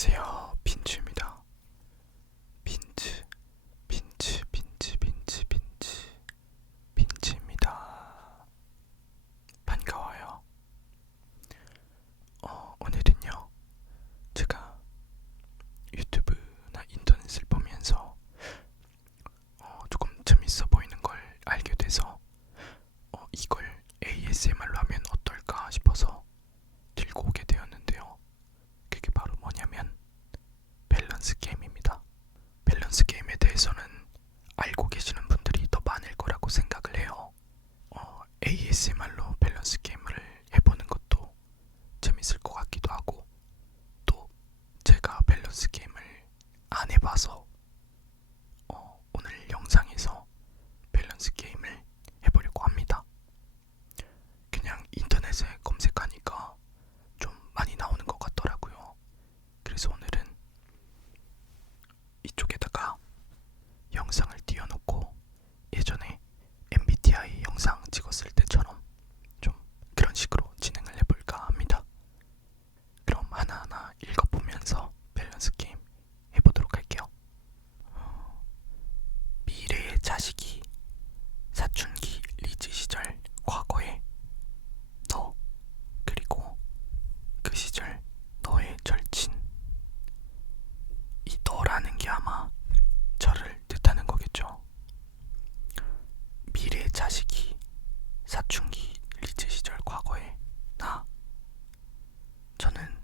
안녕하세요. 빈츠입니다. 빈츠입니다. 반가워요. 오늘은요, 제가 유튜브나 인터넷을 보면서 조금 재밌어 보이는 걸 알게 돼서 이걸 ASMR로 하면 어떨까 싶어서 들고 오게 되었는데요. 그게 바로 뭐냐면 밸런스 게임입니다. 밸런스 게임에 대해서는 알고 계시는 분들이 더 많을 거라고 생각을 해요. ASMR로 밸런스 게임을 해보는 것도 재밌을 것 같기도 하고, 또 제가 밸런스 게임을 안 해봐서 오늘 영상에서 밸런스 게임을 해보려고 합니다. 그냥 인터넷에 검색하니까 좀 많이 나오는 것 같더라고요. 그래서 오늘은 이쪽에다가 영상을 띄워놓고 예전에 MBTI 영상 찍었을 때처럼 좀 그런 식으로 진행을 해볼까 합니다. 그럼 하나하나 읽어보면서 밸런스 게임 해보도록 할게요. 미래의 자식이 사춘기 리즈 시절 과거에 너, 그리고 그 시절 너의 절친. 이 너라는 게 아마 저를 뜻하는 거겠죠. 미래의 자식이 사춘기 리즈 시절 과거에 나. 저는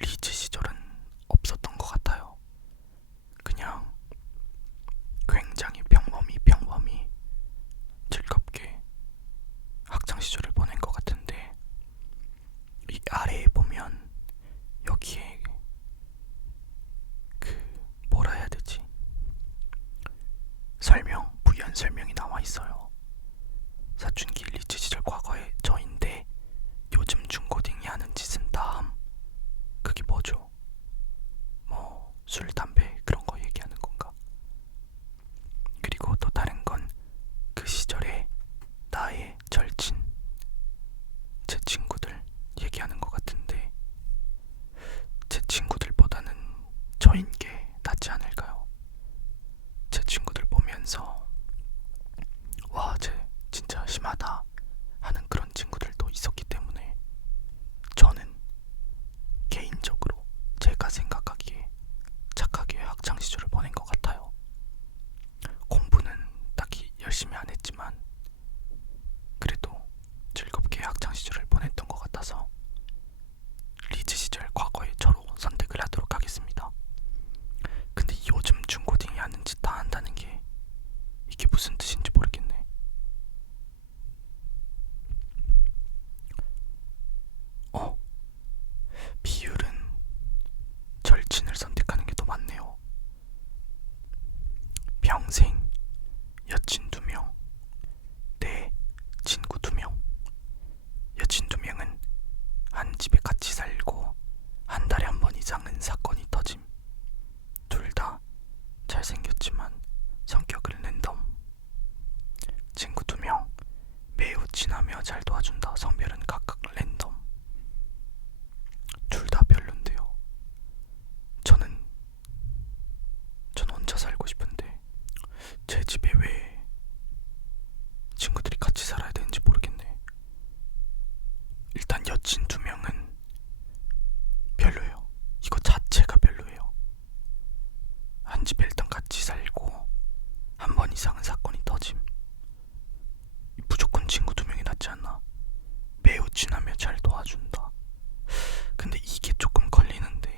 리즈 시절은 없었던 것 같아요. 그냥 굉장히 평범히 즐겁게 학창 시절을 보낸 것 같은데, 이 아래에 보면 여기에 뭐라 해야 되지? 부연 설명이 나와 있어요. 사춘기 리즈 시절 과거의 저인데 요즘 중고딩이 하는 짓은 다음. 그게 뭐죠? 뭐 술, 담배 그런 거 얘기하는 건가? 그리고 또 다른 건 그 시절에 나의 절친, 제 친구들 얘기하는 것 같은데, 제 친구들보다는 저인 게 낫지 않을까요? 제 친구들 보면서 와, 쟤 진짜 심하다 하는 그런 친구들도 있었기 때문에 저는 개인적으로 제가 생각하기에 착하게 학창 시절을 보낸 것 같아요. 공부는 딱히 열심히 안 했지만 그래도 즐겁게 학창 시절을 보냈던 것 같아서 리즈 시절 과거의 저로 선택을 하도록 하겠습니다. 근데 요즘 중고딩이 하는 짓 다 한다는 게 이게 무슨 뜻인지 모르겠네. 비율은 절친을 선택하는 게 더 많네요. 평생 여친 2명 대 친구 2명. 여친 2명은 한 집에 같이 살고 한 달에 한 번 이상은 사건이 터짐. 둘 다 잘생겼지만 성격은 랜덤. 친구 2명 매우 친하며 잘 도와준다. 성별은 각각 랜덤. 둘 다 별론데요. 전 혼자 살고 싶은데 제 집에 왜 친구들이 같이 살아야 되는지 모르겠네. 일단 여친 2명은 별로예요. 이거 자체가 별로예요. 한 집에 일단 같이 살고 한 번 이상은 사건이 터짐. 무조건 친구 2명이 낫지 않나? 매우 친하며 잘 도와준다. 근데 이게 조금 걸리는데,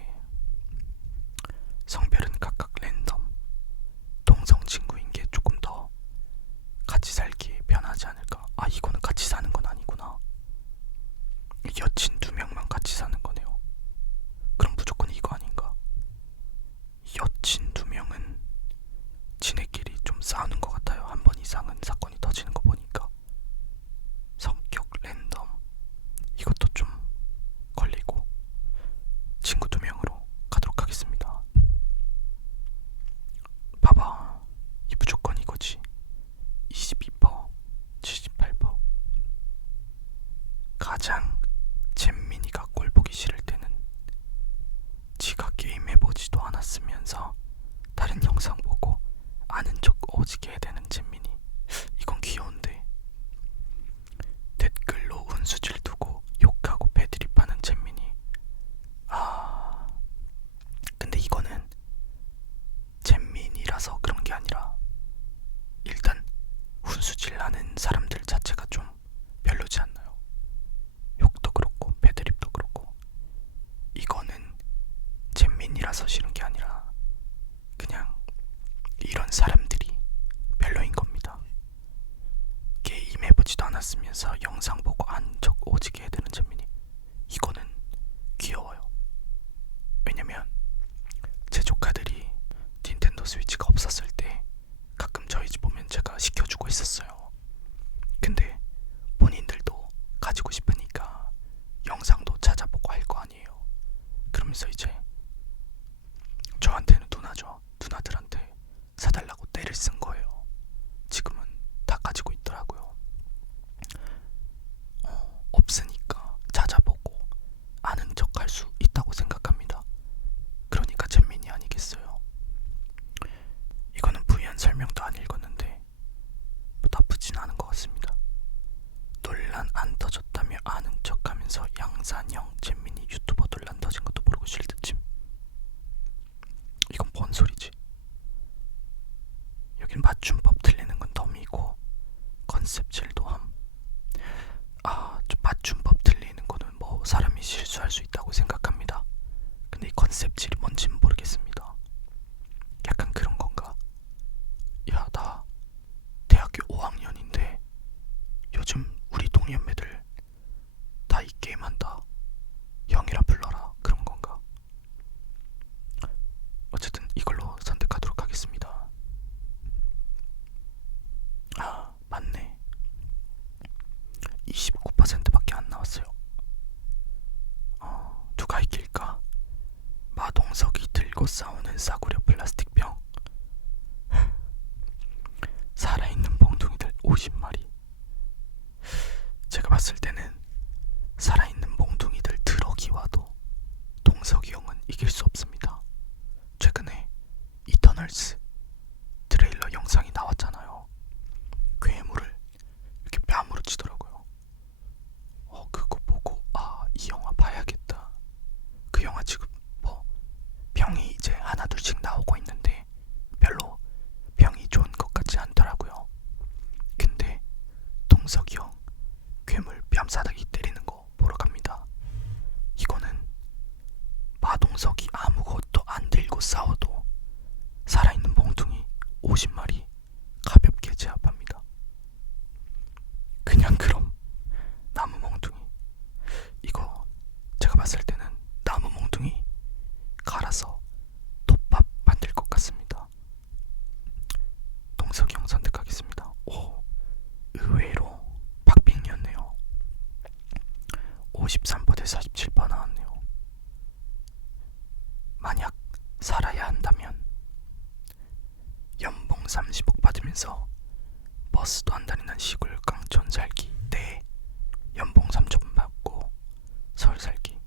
성별은 각각 랜덤. 동성 친구인 게 조금 나서 싫은 게 아니라 그냥 이런 사람들이 별로인 겁니다. 게임 해보지도 않았으면서 영상 보고 아는 척 오지게 해대는 재민이, 이거는 귀여워요. 왜냐면 제 조카들이 닌텐도 스위치가 없었을 때 가끔 저희 집 오면 제가 시켜주고 있었어요. 근데 본인들도 가지고 싶으니까 영상도 찾아보고 할 거 아니에요. 그러면서 이제 저한테는 누나죠. 누나들한테 사달라고 떼를 쓴 거예요. 지금은 다 가지고 있더라고요. 없으니까 찾아보고 아는 척 할 수 있다고 생각합니다. 그러니까 잼민이 아니겠어요. 이거는 부연 설명도 안 읽었는데 뭐 나쁘진 않은 것 같습니다. 논란 안 터졌다며 아는 척하면서 양산형 잼민이 유튜버 논란 터진 것도 모르고 실드침. 이건 뭔 소리지? 여긴 맞춤법 틀리는 건 덤이고 컨셉질도 함. 좀 맞춤법 틀리는 거는 뭐 사람이 실수할 수 있다고 생각합니다. 근데 이 컨셉질이 뭔지는 모르겠습니다. 약간 그런 건가? 야, 나 대학교 5학년인데 요즘 우리 동년배들 다 이 게임 한다. 형이라 불러라. 그런 건가? 어쨌든 이걸로 선택하도록 하겠습니다. 맞네. 29%밖에 안 나왔어요. 누가 이길까? 마동석이 들고 싸우는 싸구려 플라스틱병. 살아있는 몽둥이들 50마리. 제가 봤을 때는 살아있는 몽둥이들 들어기 와도 동석이 형은 이길 수 없습니다. 최근에 이터널스 트레일러 영상이 나왔잖아요. 괴물을 이렇게 뺨으로 치더라고요. 그거 보고 이 영화 봐야겠다. 그 영화 지금 뭐 평이 이제 하나 둘씩 나오고 있는데 별로 평이 좋은 것 같지 않더라고요. 근데 동석이 형 괴물 뺨사다기 때리는 거 보러 갑니다. 이거는 마동석이 아무것도 안 들고 싸워도 살아있는 몽둥이 50마리 가볍게 제압합니다. 그냥 그럼 나무 몽둥이, 이거 제가 봤을 때는 나무 몽둥이 갈아서 톱밥 만들 것 같습니다. 동석이 형 선택하겠습니다. 의외로 박빙이었네요. 53% 대 47% 나왔네요. 만약 살아야 한다면 연봉 30억 받으면서 버스도 안 다니는 시골 강촌 살기 대 연봉 3천 받고 서울 살기.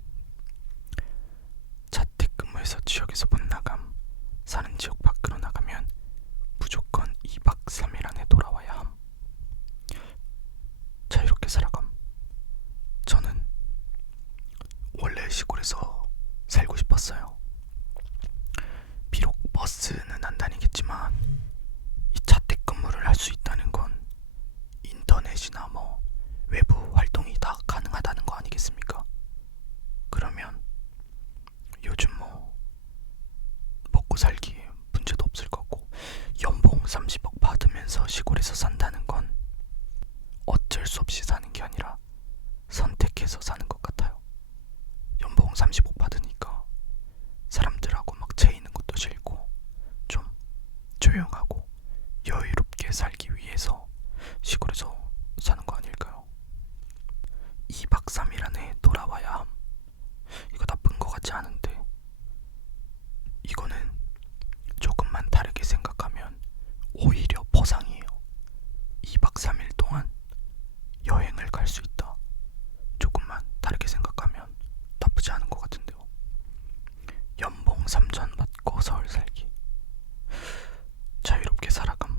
자택근무해서 지역에서 못 나감. 사는 지역 밖으로 나가면 무조건 2박 3일 안에 돌아와야 함. 자유롭게 살아감. 저는 원래 시골에서 살고 싶었어요. 비록 버스는 안 다니겠지만 이 자택근무를 할 수 있다는 건 인터넷이나 뭐 외부 활동이 다 가능하다는 거 아니겠습니까? 그러면 요즘 뭐 먹고 살기에 문제도 없을 거고, 연봉 30억 받으면서 시골에서 산다는 건 어쩔 수 없이 사는 게 아니라 선택해서 사는 것 같아요. 연봉 30억 받으니까 사람들하고 막 채이는 것도 싫고 좀 조용하고 여유롭게 살기 위해서 시골에서 사는 거 아닐까요? 2박 3일 안에 돌아와야 함. 이거 나쁜 거 같지 않은데, 이거는 조금만 다르게 생각하면 오히려 보상이에요. 2박 3일 동안 여행을 갈 수 있다. 조금만 다르게 생각하면 나쁘지 않은 것 같은데요. 연봉 3천 받고 서울 살기. 자유롭게 살아감.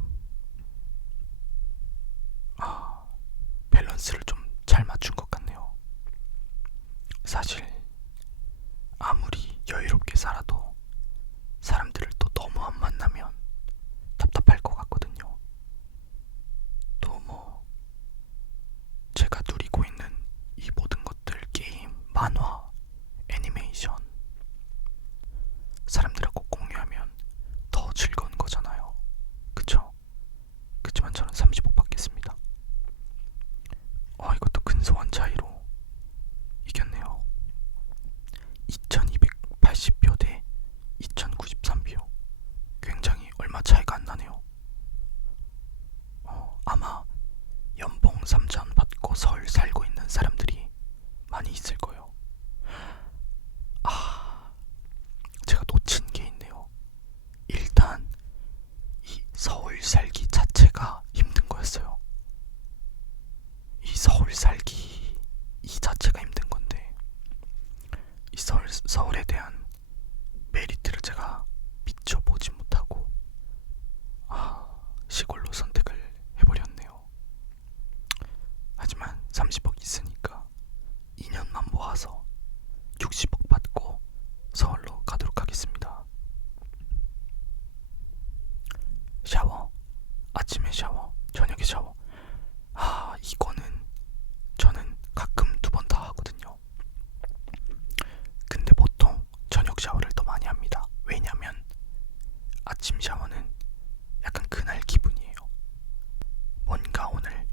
밸런스를 좀 잘 맞춘 것 같네요. 사실 아무리 여유롭게 살아도 사람들을 또 너무 안 만나면 답답할 것 같거든요. 또 뭐 제가 누리고 있는 이 모든 것들, 게임, 만화, 애니메이션, 서울에 대한 메리트를 제가 미쳐보지 못하고 시골로 선택을 해버렸네요. 하지만 30억 있으니까 2년만 모아서 60억 받고 서울로 가도록 하겠습니다. 샤워, 아침에 샤워, 저녁에 샤워. 이거는 저는 가끔 2번 다 하거든요. 근데 보통 저녁 샤워를 더 많이 합니다. 왜냐면 아침 샤워는 약간 그날 기분이에요. 뭔가 오늘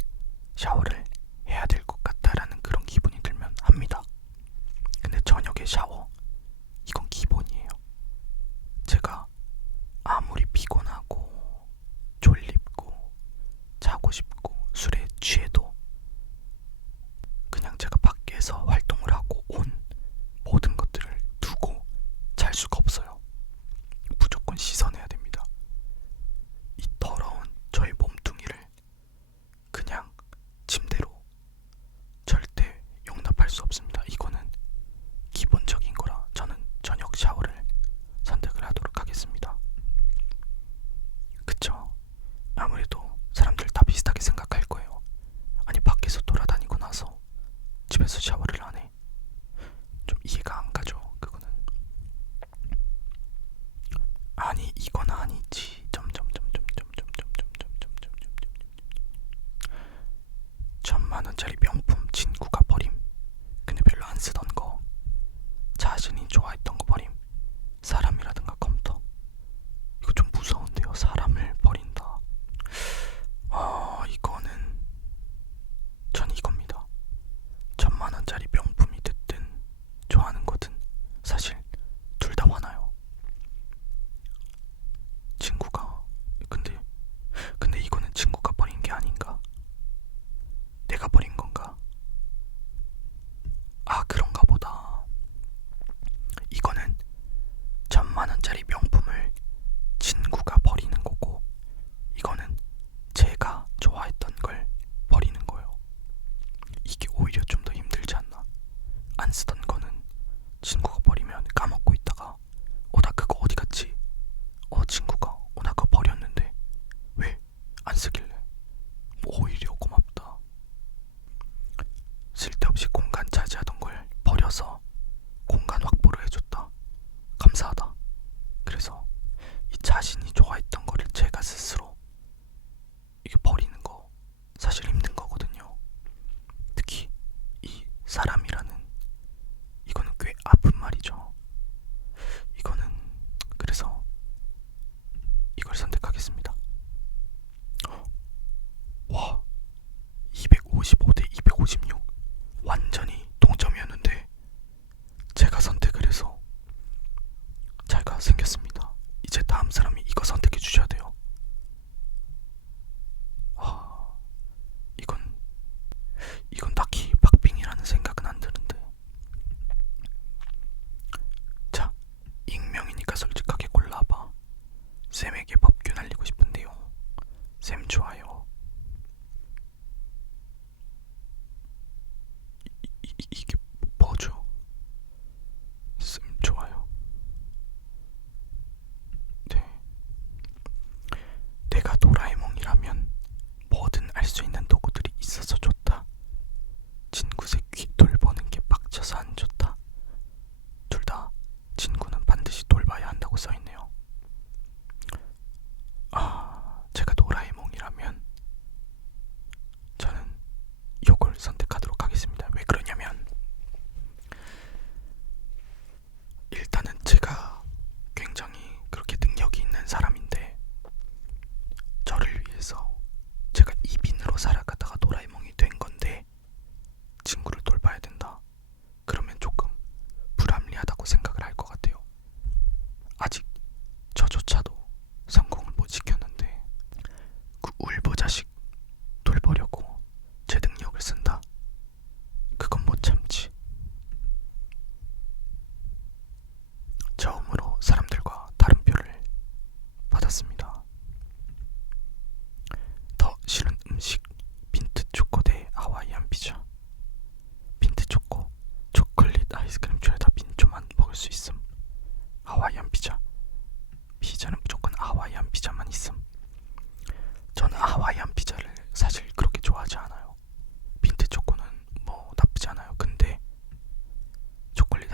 샤워를 해야 될 것 같다라는 그런 기분이 들면 합니다. 근데 저녁에 샤워, 이건 기본이에요. 제가 아무리 피곤하고 졸립고 자고 싶고 술에 취해도 그냥 제가 밖에서 활동을 하고 온 모든 것들을 두고 잘 수가 없어요. 무조건 씻어내야 됩니다. 이 더러운 저의 몸뚱이를 그냥 침대로 절대 용납할 수 없습니다. 이거는 기본적인 거라 저는 저녁 샤워를 선택을 하도록 하겠습니다. 그쵸? 아무래도 사람들 다 비슷하게 생각할 거예요. 아니 밖에서 돌아다니고 나서 집에서 샤워를 안 해. 좀 이해가 안 가죠. 그거는. 아니 이건 아니지. 점점점점점점점점점점점점 1,000만원짜리 명품 친구가 버림. 근데 별로 안 쓰던 거, 자신이 좋아했던 거 버림. 사람이라든가 컴퓨터. 이거 좀 무서운데요. 사람을 버린다. 이거는 전 이겁니다. 1,000만원짜리 명품이 됐든 좋아하는 거든 사실 둘 다 화나요. 친구가 근데 이거는 친구가 버린 게 아닌가? 내가 버린 건가? 그런가 보다. 이거는 1,000만원짜리 명품을 친구가 버리는 거고, 이거는 제가 좋아했던 걸 버리는 거예요. 이게 오히려 좀 더 힘들지 않나? 안 쓰던 거는 친구가 버리면 까먹고 있다가 나 그거 어디 갔지? 친구가 나 그거 버렸는데 왜 안 쓰길래? 오히려 고맙다. 쓸데없이 공간 차지하던 걸 버려서 공간 확보를 해줬다. 감사하다. 그래서 이 자신이 좋아했던 거를 제가 스스로 이게 버리는 거 사실 힘든 거거든요. 특히 이 사람이라는, 이거는 꽤 아픈 말이죠.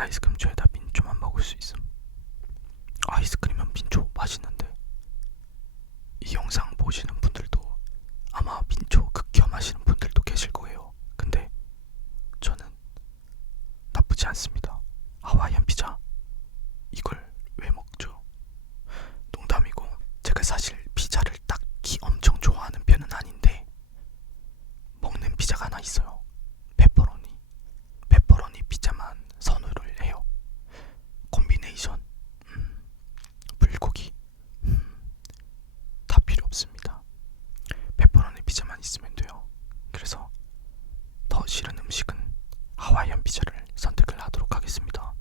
아이스크림 중에다 민초만 먹을 수 있음. 아이스크림은 민초 맛있는데 이 영상 보시는 분들도 아마 민초 극혐하시는 분들도 계실 거예요. 근데 저는 나쁘지 않습니다. 하와이안 피자 이걸 왜 먹죠? 농담이고 제가 사실 피자를 딱히 엄청 좋아하는 편은 아닌데 먹는 피자가 하나 있어요. 페퍼로니 피자만 선호를 해요. 콤비네이션 불고기 다 필요 없습니다. 페퍼로니 피자만 있으면 돼요. 그래서 더 싫은 음식은 하와이안 피자를 선택을 하도록 하겠습니다.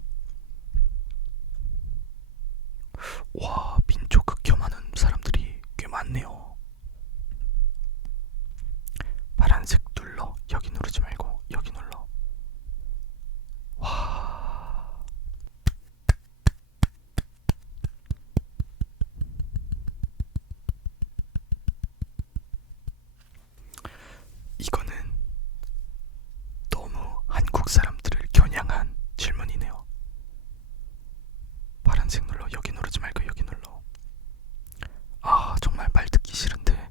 와, 민초 극혐하는 사람들이 꽤 많네요. 파란색 눌러. 여기 누르지 말고 여기 눌러. 와. 이거는 너무 한국 사람들을 겨냥한 질문이네요. 파란색 눌러. 여기 누르지 말고 여기 눌러. 아, 정말 말 듣기 싫은데.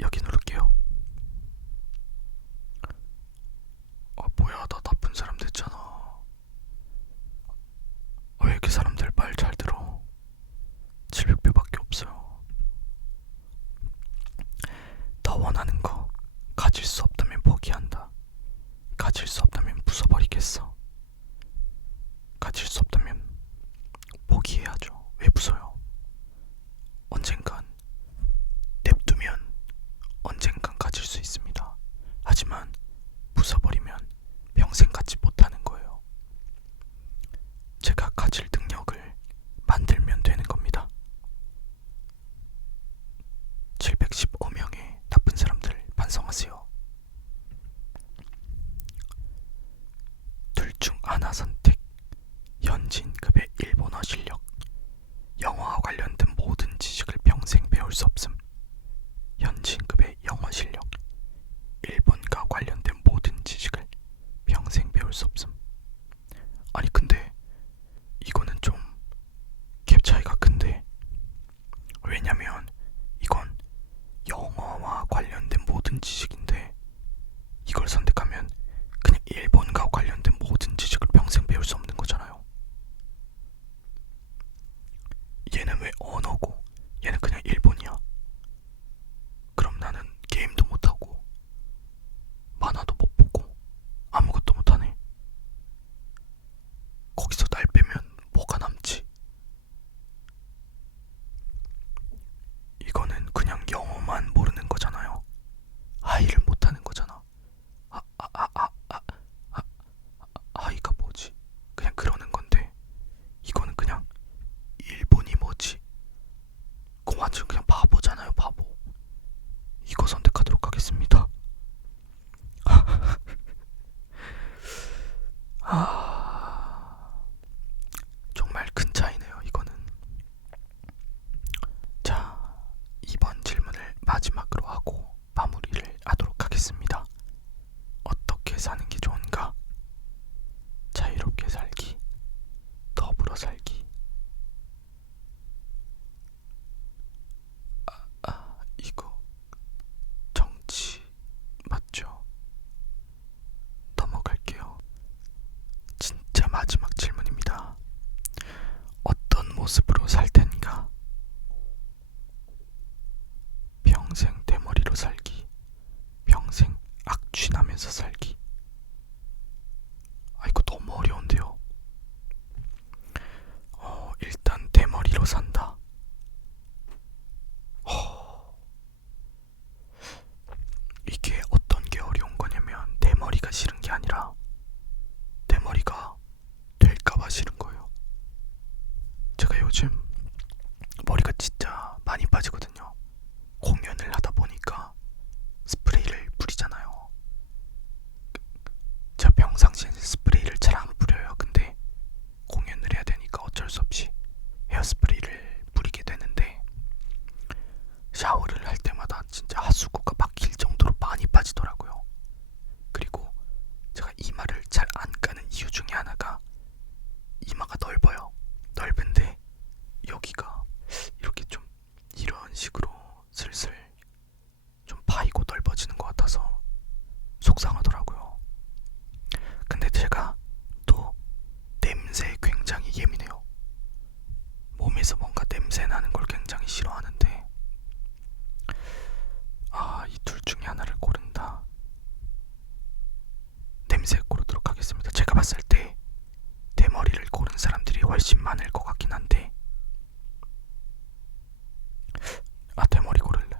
여기 누를게요. 뭐야, 나 나쁜 사람 됐잖아. 왜 이렇게 사람들 말 잘 들어? 700배밖에 없어요. 더 원하는 거 가질 수 없다면 포기한다. 가질 수 없다면 부숴버리겠어. 가질 수 없다면 포기해야죠. 왜 부숴요? 언젠간 냅두면 언젠간 가질 수 있습니다. 하지만 부숴버리면 평생 갖지 못하는 거예요. 제가 가질 능력을 만들면 되는 겁니다. 715명의 나쁜 사람들 반성하세요. 둘 중 하나 선택. 현진급의 일본어 실력. 영어와 관련된 모든 지식을 평생 배울 수 없음. 현진급의 영어 실력. 일본과 관련된 모든 지식을 평생 배울 수 없음. 아니 근데 이거는 좀 갭 차이가 큰데, 왜냐면 이건 영어와 관련된 모든 지식인데 이걸 선택하면 그냥 일본과 관련된 모든 지식을 평생 배울 수 없는 거잖아요. 얘는 왜 언어고 얘는 그냥 일본이야? 그럼 나는 게임도 못하고 만화도 못 보고 아무것도 못하네. 거기서 날 빼면 뭐가 남지? 이거는 그냥 영어만 모르는 거잖아요. 하이를 못하는 거잖아. 하이가 뭐지? 그냥 그러는 건데 이거는 그냥 일본이 뭐지? 그거 완전 그냥 바보잖아요, 바보. 이거 선택하도록 하겠습니다. 정말 큰 차이네요, 이거는. 자, 이번 질문을 마지막으로 하고 마무리를 하도록 하겠습니다. 어떻게 사는 게 좋은가? 자유롭게 살기, 더불어 살기. 이거 정치 맞죠? 넘어갈게요. 진짜 마지막 질문입니다. 어떤 모습으로 살 텐가? 평생 대머리로 살기, 평생 악취나면서 살기. 이거 너무 어려운데요. 일단 대머리로 산다. 이게 어떤 게 어려운 거냐면 대머리가 싫은 게 아니라 대머리가 될까봐 싫은 거예요. 제가 요즘 머리가 진짜 많이 빠지거든요. 공연을 하다 보니까 스프레이를 뿌리잖아요. 제가 평상시에는 스프레이를 잘 안 뿌려요. 근데 공연을 해야 되니까 어쩔 수 없이 헤어스프레이를 뿌리게 되는데 샤워를 할 때마다 진짜 하수구가 막힐 정도로 많이 냄새 고르도록 하겠습니다. 제가 봤을 때 대머리를 고른 사람들이 훨씬 많을 것 같긴 한데, 대머리 고를래.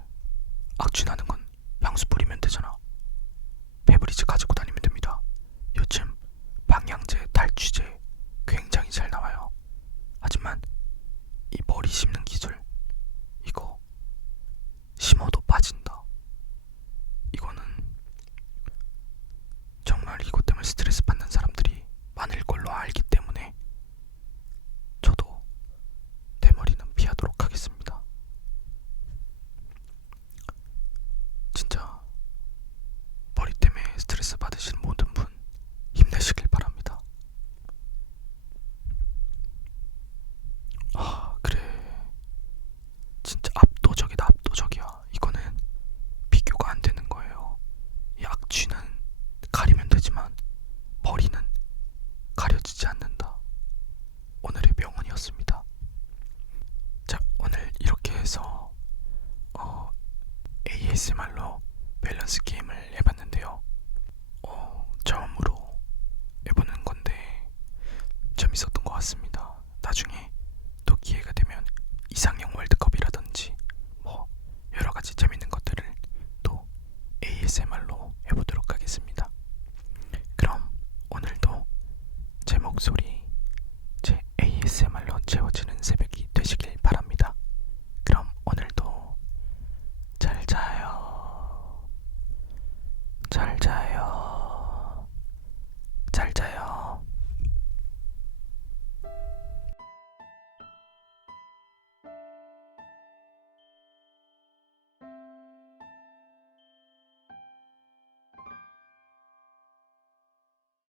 악취나는 건 향수 뿌리면 되잖아. 페브리즈 가지고 다니면 됩니다. 요즘 방향제, 탈취제 굉장히 잘 나와요. 하지만 이 머리 심는 기술, 이거 심어도 빠진다. 이거는 정말 이것 때문에 스트레스 받는 사람들이 많을 걸로 알기 때문에 저도 대머리는 피하도록 하겠습니다. 진짜 머리 때문에 스트레스 받으신 모든 분 힘내시길 바랍니다. 그래. 진짜 압도적이다, 압도적이야. 이거는 비교가 안 되는 거예요. 이 악취는 가리면 되지만 머리는 가려지지 않는다. 오늘의 명언이었습니다. 자, 오늘 이렇게 해서 ASMR로 밸런스 게임을